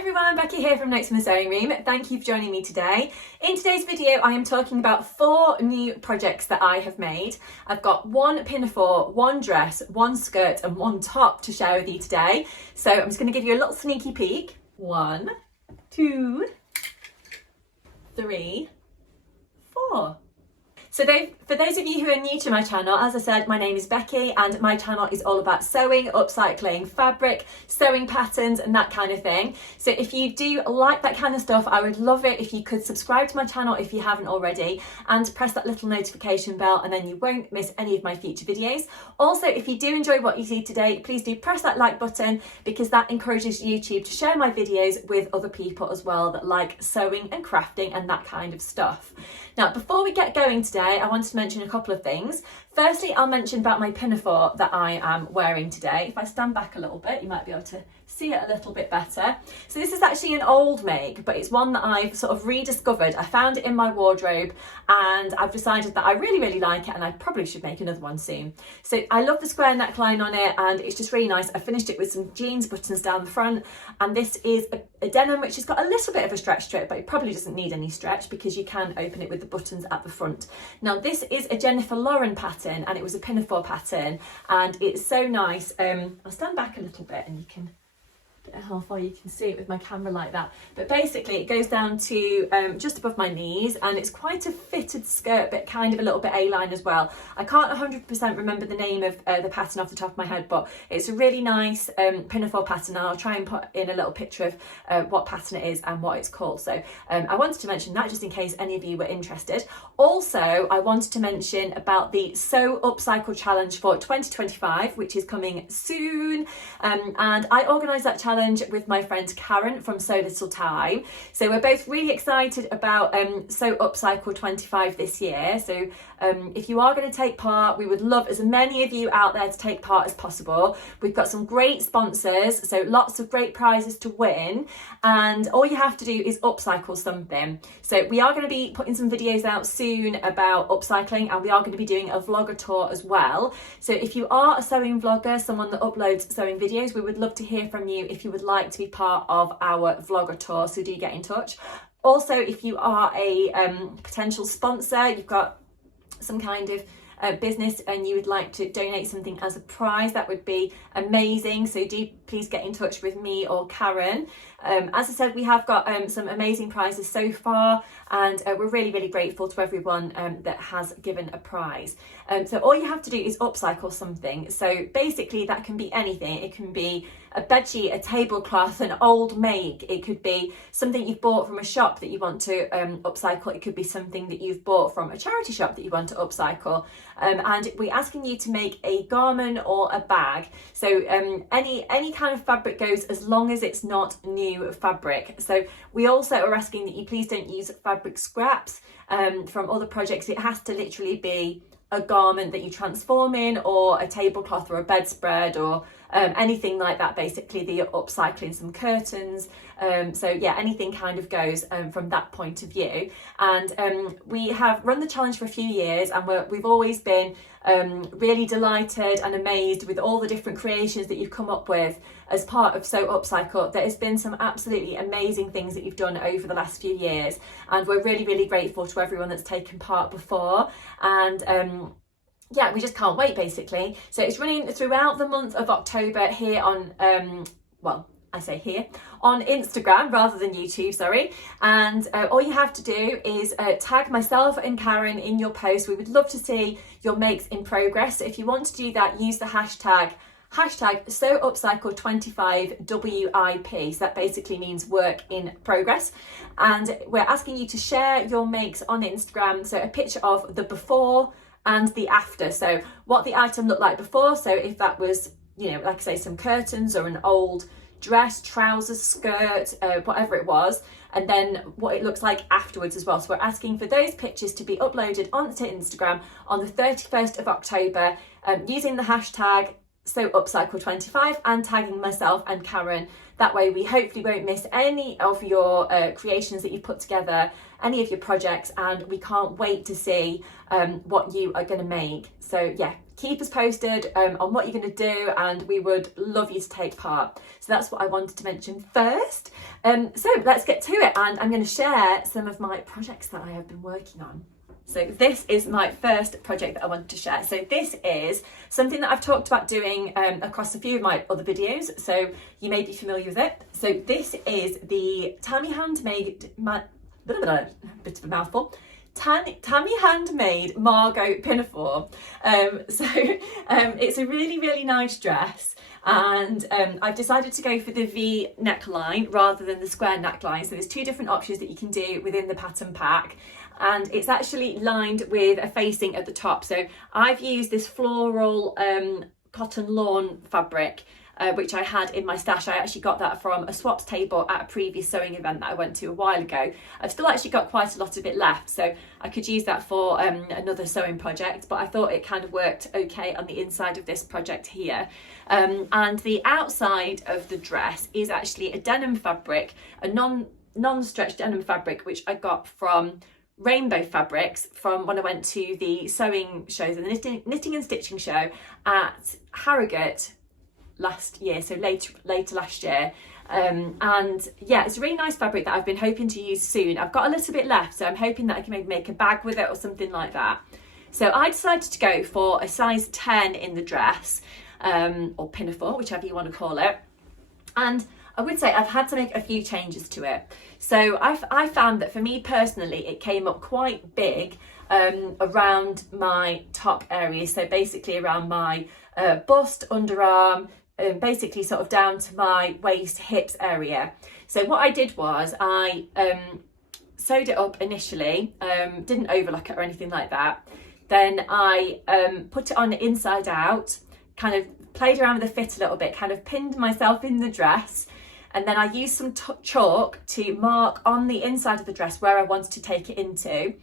everyone, Becky here from Notes from the Sewing Room. Thank you for joining me today. In today's video, I am talking about 4 new projects that I have made. I've got 1 pinafore, 1 dress, 1 skirt and 1 top to share with you today. So I'm just going to give you a little sneaky peek. 1, 2, 3, 4. So for those of you who are new to my channel, as I said, my name is Becky and my channel is all about sewing, upcycling, fabric, sewing patterns and that kind of thing. So if you do like that kind of stuff, I would love it if you could subscribe to my channel if you haven't already and press that little notification bell and then you won't miss any of my future videos. Also, if you do enjoy what you see today, please do press that like button because that encourages YouTube to share my videos with other people as well that like sewing and crafting and that kind of stuff. Now, before we get going today, I wanted to mention a couple of things. Firstly, I'll mention about my pinafore that I am wearing today. If I stand back a little bit, you might be able to see it a little bit better. So this is actually an old make, but it's one that I've sort of rediscovered. I found it in my wardrobe and I've decided that I really like it and I probably should make another one soon. So I love the square neckline on it and it's just really nice. I finished it with some jeans buttons down the front, and this is a denim which has got a little bit of a stretch to it, but it probably doesn't need any stretch because you can open it with the buttons at the front. Now this is a Jennifer Lauren pattern and it was a pinafore pattern and it's so nice. I'll stand back a little bit and you can how far you can see it with my camera like that, but basically it goes down to just above my knees and it's quite a fitted skirt but kind of a little bit A-line as well. I can't 100% remember the name of the pattern off the top of my head, but it's a really nice pinafore pattern and I'll try and put in a little picture of what pattern it is and what it's called. So I wanted to mention that just in case any of you were interested. Also, I wanted to mention about the Sew Upcycle Challenge for 2025, which is coming soon, and I organised that challenge with my friend Karen from So Little Time. So we're both really excited about Sew Upcycle 25 this year. So if you are going to take part, we would love as many of you out there to take part as possible. We've got some great sponsors, so lots of great prizes to win, and all you have to do is upcycle something. So we are going to be putting some videos out soon about upcycling and we are going to be doing a vlogger tour as well. So if you are a sewing vlogger, someone that uploads sewing videos, we would love to hear from you if you would like to be part of our vlogger tour, so do get in touch. Also, if you are a potential sponsor, you've got some kind of business and you would like to donate something as a prize, that would be amazing, so do please get in touch with me or Karen. As I said, we have got some amazing prizes so far and we're really grateful to everyone that has given a prize. So all you have to do is upcycle something. So basically that can be anything. It can be a bedsheet, a tablecloth, an old make. It could be something you've bought from a shop that you want to upcycle. It could be something that you've bought from a charity shop that you want to upcycle. And we're asking you to make a garment or a bag. So any kind of fabric goes as long as it's not new fabric. So we also are asking that you please don't use fabric scraps from other projects. It has to literally be a garment that you transform in, or a tablecloth or a bedspread, or anything like that, basically that you're upcycling, some curtains. So yeah, anything kind of goes from that point of view. And we have run the challenge for a few years and we've always been really delighted and amazed with all the different creations that you've come up with as part of Sew Upcycle. There has been some absolutely amazing things that you've done over the last few years and we're really grateful to everyone that's taken part before. And yeah, we just can't wait basically. So it's running throughout the month of October here on, well, I say here, on Instagram rather than YouTube, sorry. And all you have to do is tag myself and Karen in your post. We would love to see your makes in progress. So if you want to do that, use the hashtag Sew Upcycle 25 WIP. So that basically means work in progress. And we're asking you to share your makes on Instagram. So a picture of the before and the after. So what the item looked like before. So if that was, you know, like I say, some curtains or an old dress, trousers, skirt, whatever it was, and then what it looks like afterwards as well. So we're asking for those pictures to be uploaded onto Instagram on the 31st of October using the hashtag Sew Upcycle 25 and tagging myself and Karen. That way we hopefully won't miss any of your creations that you've put together, any of your projects, and we can't wait to see what you are going to make. So yeah, keep us posted on what you're going to do, and we would love you to take part. So that's what I wanted to mention first. So let's get to it, and I'm going to share some of my projects that I have been working on. So this is my first project that I wanted to share. So this is something that I've talked about doing across a few of my other videos, so you may be familiar with it. So this is the Tammy handmade, bit of a mouthful, Tammy handmade Margo pinafore. It's a really nice dress, and I've decided to go for the V neckline rather than the square neckline. So there's two different options that you can do within the pattern pack, and it's actually lined with a facing at the top. So I've used this floral cotton lawn fabric, which I had in my stash. I actually got that from a swaps table at a previous sewing event that I went to a while ago. I've still actually got quite a lot of it left, so I could use that for another sewing project, but I thought it kind of worked okay on the inside of this project here. And the outside of the dress is actually a denim fabric, a non-stretch denim fabric, which I got from Rainbow Fabrics from when I went to the sewing shows and the knitting and stitching show at Harrogate last year, so later last year. And yeah, it's a really nice fabric that I've been hoping to use soon. I've got a little bit left, so I'm hoping that I can maybe make a bag with it or something like that. So I decided to go for a size 10 in the dress, or pinafore, whichever you want to call it. And I would say I've had to make a few changes to it. So I found that for me personally, it came up quite big around my top area. So basically around my bust, underarm, basically sort of down to my waist, hips area. So what I did was I sewed it up initially, didn't overlock it or anything like that. Then I put it on the inside out, kind of played around with the fit a little bit, kind of pinned myself in the dress. And then I used some chalk to mark on the inside of the dress where I wanted to take it into.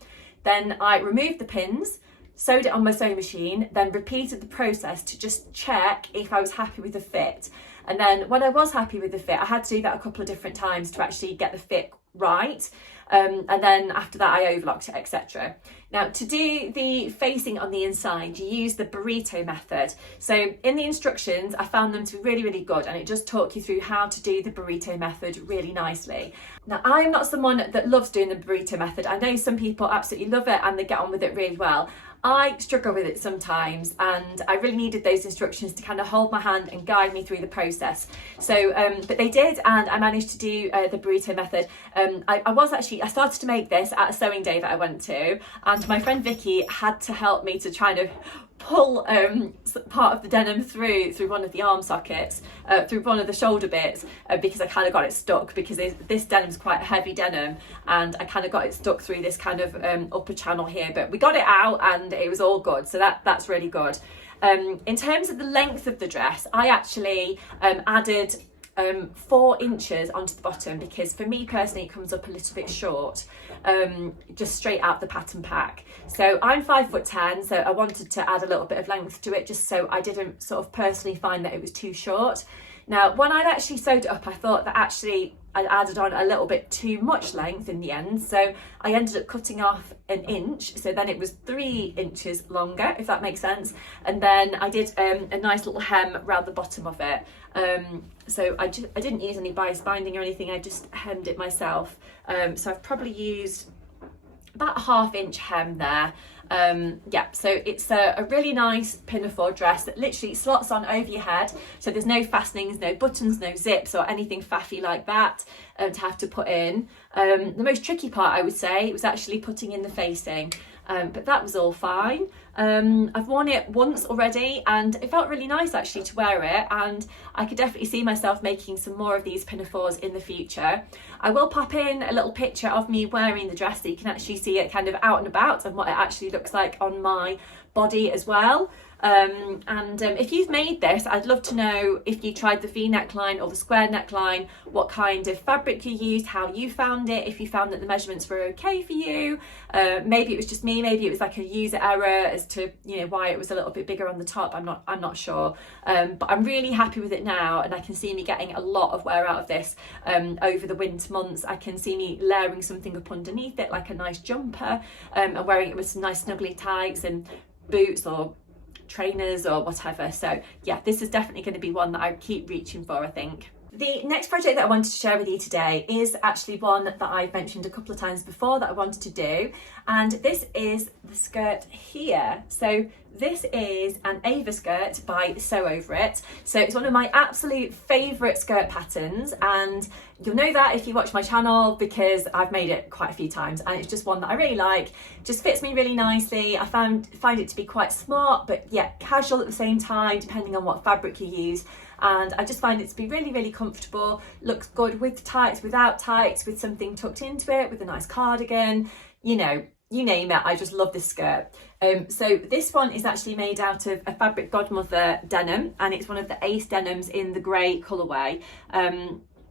Then I removed the pins, sewed it on my sewing machine, then repeated the process to just check if I was happy with the fit. And then when I was happy with the fit, I had to do that a couple of different times to actually get the fit right. And then after that, I overlocked it, etc. Now, to do the facing on the inside, you use the burrito method. So in the instructions, I found them to be really good, and it just talk you through how to do the burrito method really nicely. Now, I'm not someone that loves doing the burrito method. I know some people absolutely love it and they get on with it really well. I struggle with it sometimes, and I really needed those instructions to kind of hold my hand and guide me through the process. So, but they did, and I managed to do the burrito method. I started to make this at a sewing day that I went to, and my friend Becky had to help me to try to pull part of the denim through one of the arm sockets, through one of the shoulder bits, because I kind of got it stuck, because this denim's quite a heavy denim, and I kind of got it stuck through this kind of upper channel here, but we got it out and it was all good, so that's really good. In terms of the length of the dress, I actually added 4 inches onto the bottom, because for me personally it comes up a little bit short, just straight out the pattern pack. So I'm 5'10", so I wanted to add a little bit of length to it, just so I didn't sort of personally find that it was too short. Now, when I'd actually sewed it up, I thought that actually I'd added on a little bit too much length in the end, so I ended up cutting off 1 inch, so then it was 3 inches longer, if that makes sense. And then I did a nice little hem around the bottom of it. So I didn't use any bias binding or anything, I just hemmed it myself. So I've probably used about a 1/2 inch hem there. Yeah, so it's a really nice pinafore dress that literally slots on over your head, so there's no fastenings, no buttons, no zips or anything faffy like that to have to put in. The most tricky part, I would say, was actually putting in the facing, but that was all fine. I've worn it once already and it felt really nice actually to wear it, and I could definitely see myself making some more of these pinafores in the future. I will pop in a little picture of me wearing the dress so you can actually see it kind of out and about and what it actually looks like on my body as well. If you've made this, I'd love to know if you tried the V neckline or the square neckline, what kind of fabric you used, how you found it, if you found that the measurements were okay for you. Maybe it was just me, maybe it was like a user error as to, you know, why it was a little bit bigger on the top. I'm not sure, but I'm really happy with it now, and I can see me getting a lot of wear out of this over the winter months. I can see me layering something up underneath it, like a nice jumper, and wearing it with some nice snuggly tights and boots or trainers or whatever. So yeah, this is definitely going to be one that I keep reaching for, I think. The next project that I wanted to share with you today is actually one that I've mentioned a couple of times before that I wanted to do, and this is the skirt here. So this is an Ava skirt by Sew Over It. So it's one of my absolute favourite skirt patterns, and you'll know that if you watch my channel because I've made it quite a few times, and it's just one that I really like. Just fits me really nicely. I find it to be quite smart but yet casual at the same time, depending on what fabric you use. And I just find it to be really, really comfortable. Looks good with tights, without tights, with something tucked into it, with a nice cardigan, you know, you name it. I just love this skirt. So this one is actually made out of a Fabric Godmother denim, and it's one of the Ace denims in the grey colourway.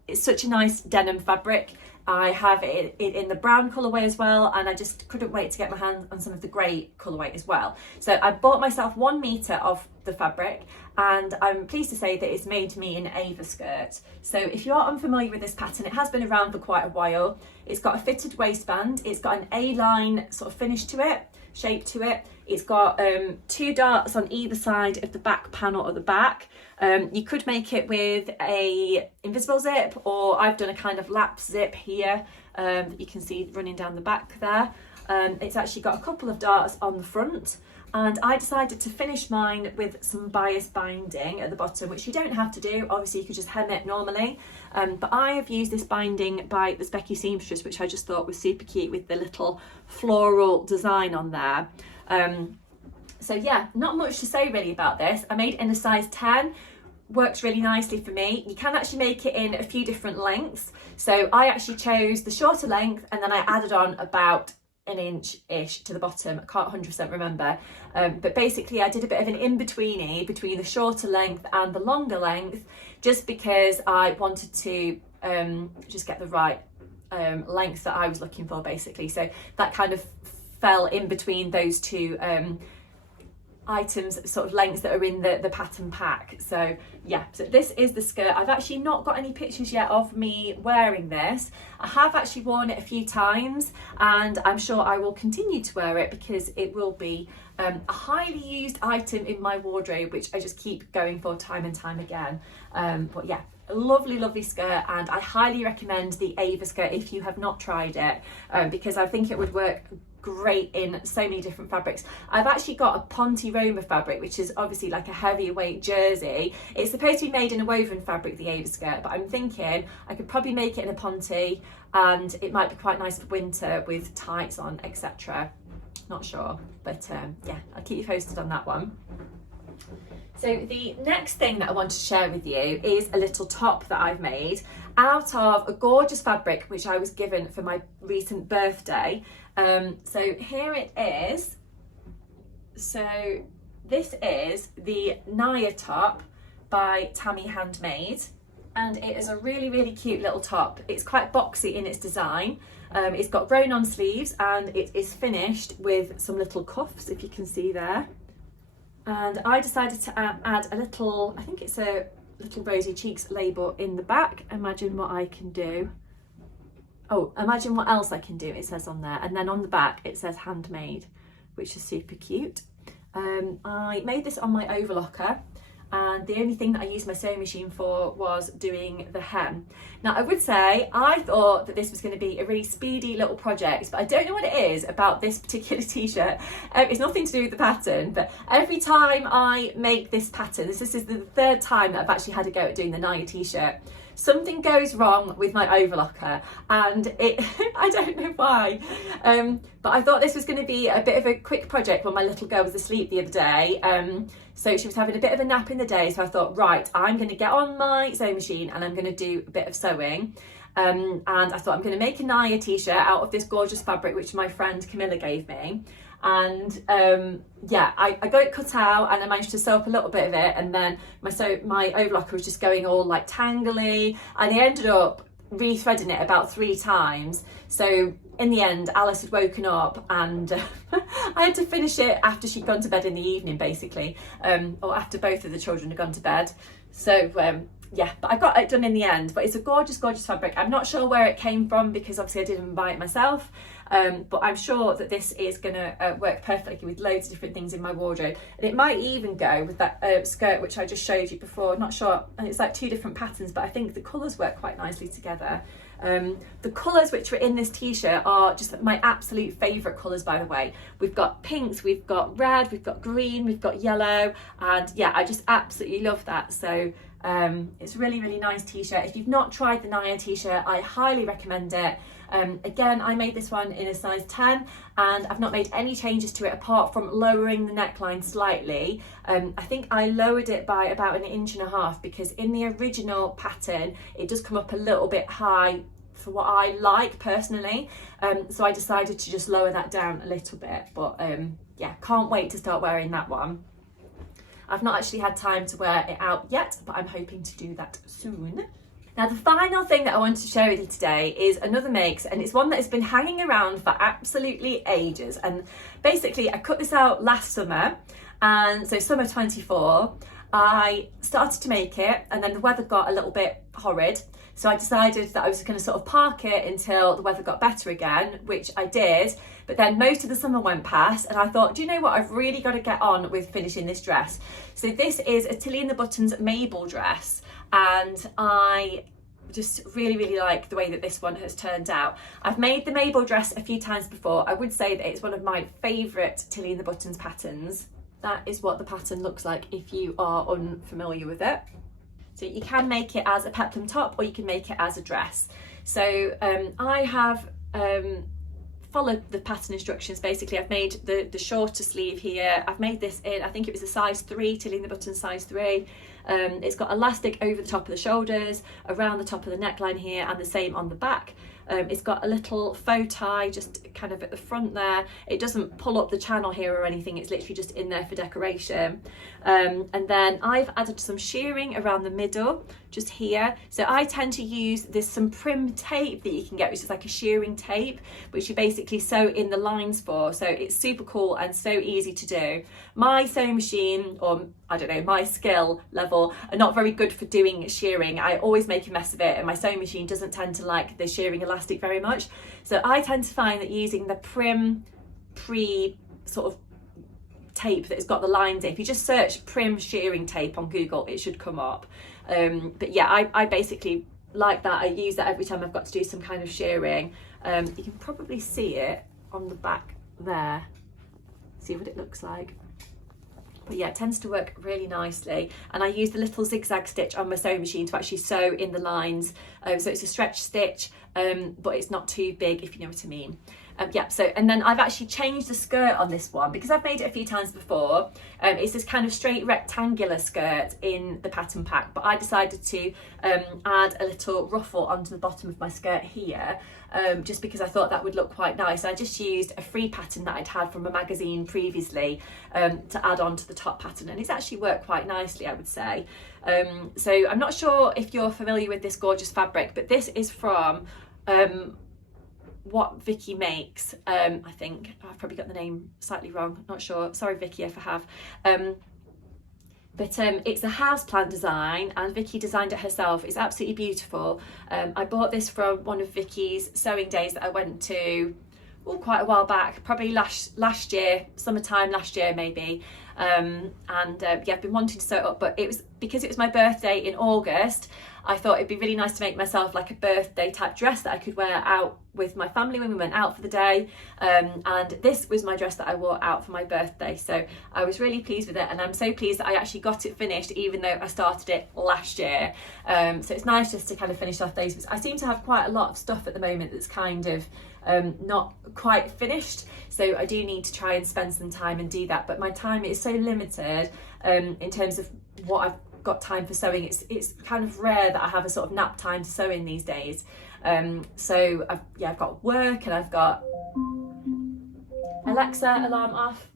It's such a nice denim fabric. I have it in the brown colourway as well, and I just couldn't wait to get my hands on some of the grey colourway as well. So I bought myself 1 metre of the fabric, and I'm pleased to say that it's made to me in Ava skirt. So if you are unfamiliar with this pattern, it has been around for quite a while. It's got a fitted waistband, it's got an A-line sort of finish to it, shape to it. It's got 2 darts on either side of the back panel of the back. You could make it with a invisible zip, or I've done a kind of lap zip here that you can see running down the back there. It's actually got a couple of darts on the front, and I decided to finish mine with some bias binding at the bottom, which you don't have to do. Obviously you could just hem it normally, but I have used this binding by this Becky seamstress, which I just thought was super cute with the little floral design on there. So yeah, not much to say really about this. I made it in a size 10, works really nicely for me. You can actually make it in a few different lengths. So I actually chose the shorter length, and then I added on about an inch-ish to the bottom. I can't 100% remember. But basically I did a bit of an in-betweeny between the shorter length and the longer length, just because I wanted to just get the right length that I was looking for, basically. So that kind of fell in between those two items, sort of lengths that are in the pattern pack. So yeah, so this is the skirt. I've actually not got any pictures yet of me wearing this. I have actually worn it a few times, and I'm sure I will continue to wear it because it will be a highly used item in my wardrobe, which I just keep going for time and time again. But yeah, a lovely, lovely skirt, and I highly recommend the Ava skirt if you have not tried it, because I think it would work great in so many different fabrics. I've actually got a Ponte Roma fabric, which is obviously like a heavier weight jersey. It's supposed to be made in a woven fabric, the Ava skirt, but I'm thinking I could probably make it in a Ponte, and it might be quite nice for winter with tights on, etc. Not sure, but yeah, I'll keep you posted on that one. So the next thing that I want to share with you is a little top that I've made out of a gorgeous fabric which I was given for my recent birthday. So here it is. So this is the Naya top by Tammy Handmade, and it is a really, really cute little top. It's quite boxy in its design. It's got grown on sleeves, and it is finished with some little cuffs, if you can see there. And I decided to add a little, I think it's a little Rosy Cheeks label in the back. Imagine what I can do. Oh, imagine what else I can do, it says on there. And then on the back it says handmade, which is super cute. I made this on my overlocker, and the only thing that I used my sewing machine for was doing the hem. Now I would say I thought that this was going to be a really speedy little project, but I don't know what it is about this particular t-shirt. It's nothing to do with the pattern, but every time I make this pattern, this is the 3rd time that I've actually had a go at doing the Naya t-shirt, something goes wrong with my overlocker, and it I don't know why, but I thought this was going to be a bit of a quick project when my little girl was asleep the other day. So she was having a bit of a nap in the day, so I thought, right, I'm going to get on my sewing machine and I'm going to do a bit of sewing. And I thought I'm going to make a Naya t-shirt out of this gorgeous fabric which my friend Camilla gave me. And yeah, I got it cut out, and I managed to sew up a little bit of it, and then my overlocker was just going all like tangly, and I ended up rethreading it about 3 times. So in the end, Alice had woken up, and I had to finish it after she'd gone to bed in the evening, basically, or after both of the children had gone to bed. So yeah, but I got it done in the end. But it's a gorgeous, gorgeous fabric. I'm not sure where it came from because obviously I didn't buy it myself. But I'm sure that this is going to work perfectly with loads of different things in my wardrobe. And it might even go with that skirt which I just showed you before. Not sure, and it's like 2 different patterns, but I think the colours work quite nicely together. The colours which were in this t-shirt are just my absolute favourite colours, by the way. We've got pinks, we've got red, we've got green, we've got yellow, and yeah, I just absolutely love that. So it's really, really nice t-shirt. If you've not tried the Naya t-shirt, I highly recommend it. Again, I made this one in a size 10 and I've not made any changes to it apart from lowering the neckline slightly. I think I lowered it by about 1.5 inches because in the original pattern it does come up a little bit high for what I like personally, so I decided to just lower that down a little bit. But yeah, can't wait to start wearing that one. I've not actually had time to wear it out yet, but I'm hoping to do that soon. Now, the final thing that I wanted to share with you today is another mix, and it's one that has been hanging around for absolutely ages. And basically, I cut this out last summer, and so summer 24, I started to make it, and then the weather got a little bit horrid. So I decided that I was going to sort of park it until the weather got better again, which I did. But then most of the summer went past and I thought, do you know what? I've really got to get on with finishing this dress. So this is a Tilly and the Buttons Mabel dress. And I just really, really like the way that this one has turned out. I've made the Mabel dress a few times before. I would say that it's one of my favourite Tilly and the Buttons patterns. That is what the pattern looks like if you are unfamiliar with it. So you can make it as a peplum top or you can make it as a dress. So I have followed the pattern instructions. Basically, I've made the shorter sleeve here. I've made this in, I think it was a size 3, Tilly and the Buttons size 3. It's got elastic over the top of the shoulders, around the top of the neckline here, and the same on the back. It's got a little faux tie just kind of at the front there. It doesn't pull up the channel here or anything, it's literally just in there for decoration. And then I've added some shearing around the middle, just here. So I tend to use some prim tape that you can get, which is like a shearing tape, which you basically sew in the lines for. So it's super cool and so easy to do. My sewing machine, or I don't know, my skill level are not very good for doing shearing. I always make a mess of it and my sewing machine doesn't tend to like the shearing elastic very much. So I tend to find that using the prim sort of tape that's got the lines in, if you just search prim shearing tape on Google, it should come up. But yeah, I basically like that. I use that every time I've got to do some kind of shearing. You can probably see it on the back there. See what it looks like. But yeah, it tends to work really nicely. And I use the little zigzag stitch on my sewing machine to actually sew in the lines. So it's a stretch stitch, but it's not too big, if you know what I mean. Yeah, so, and then I've actually changed the skirt on this one because I've made it a few times before. It's this kind of straight rectangular skirt in the pattern pack, but I decided to add a little ruffle onto the bottom of my skirt here, just because I thought that would look quite nice. I just used a free pattern that I'd had from a magazine previously to add on to the top pattern, and it's actually worked quite nicely, I would say. So I'm not sure if you're familiar with this gorgeous fabric, but this is from what Vicky makes. I think I've probably got the name slightly wrong, not sure, sorry Vicky if I have. But it's a houseplant design and Vicky designed it herself. It's absolutely beautiful. I bought this from one of Vicky's sewing days that I went to quite a while back, probably last year, summertime last year maybe. Yeah, I've been wanting to sew it up, but it was because it was my birthday in August. I thought it'd be really nice to make myself like a birthday type dress that I could wear out with my family when we went out for the day. And this was my dress that I wore out for my birthday. So I was really pleased with it, and I'm so pleased that I actually got it finished even though I started it last year. So it's nice just to kind of finish off those. I seem to have quite a lot of stuff at the moment that's kind of not quite finished, so I do need to try and spend some time and do that, but my time is so limited in terms of what I've got time for sewing. It's kind of rare that I have a sort of nap time to sew in these days. So I've got work and I've got Alexa alarm off.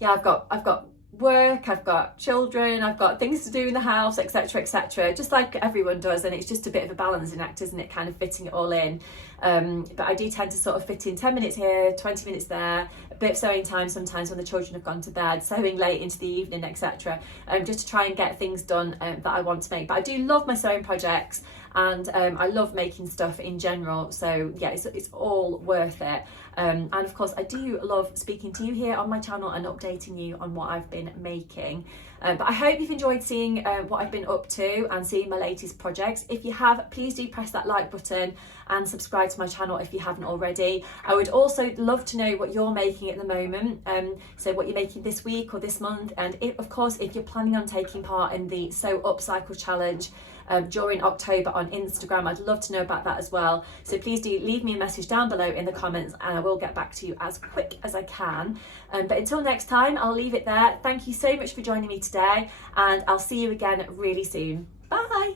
Yeah, I've got work, I've got children, I've got things to do in the house, etc, etc, just like everyone does, and it's just a bit of a balancing act, isn't it, kind of fitting it all in. But I do tend to sort of fit in 10 minutes here, 20 minutes there, a bit of sewing time sometimes when the children have gone to bed, sewing late into the evening, etc, just to try and get things done that I want to make. But I do love my sewing projects, and I love making stuff in general, so yeah, it's all worth it. And of course I do love speaking to you here on my channel and updating you on what I've been making. But I hope you've enjoyed seeing what I've been up to and seeing my latest projects. If you have, please do press that like button and subscribe to my channel if you haven't already. I would also love to know what you're making at the moment, so what you're making this week or this month, and of course if you're planning on taking part in the Sew Upcycle Challenge during October on Instagram, I'd love to know about that as well. So please do leave me a message down below in the comments and I will get back to you as quick as I can. But until next time, I'll leave it there. Thank you so much for joining me today, and I'll see you again really soon. Bye.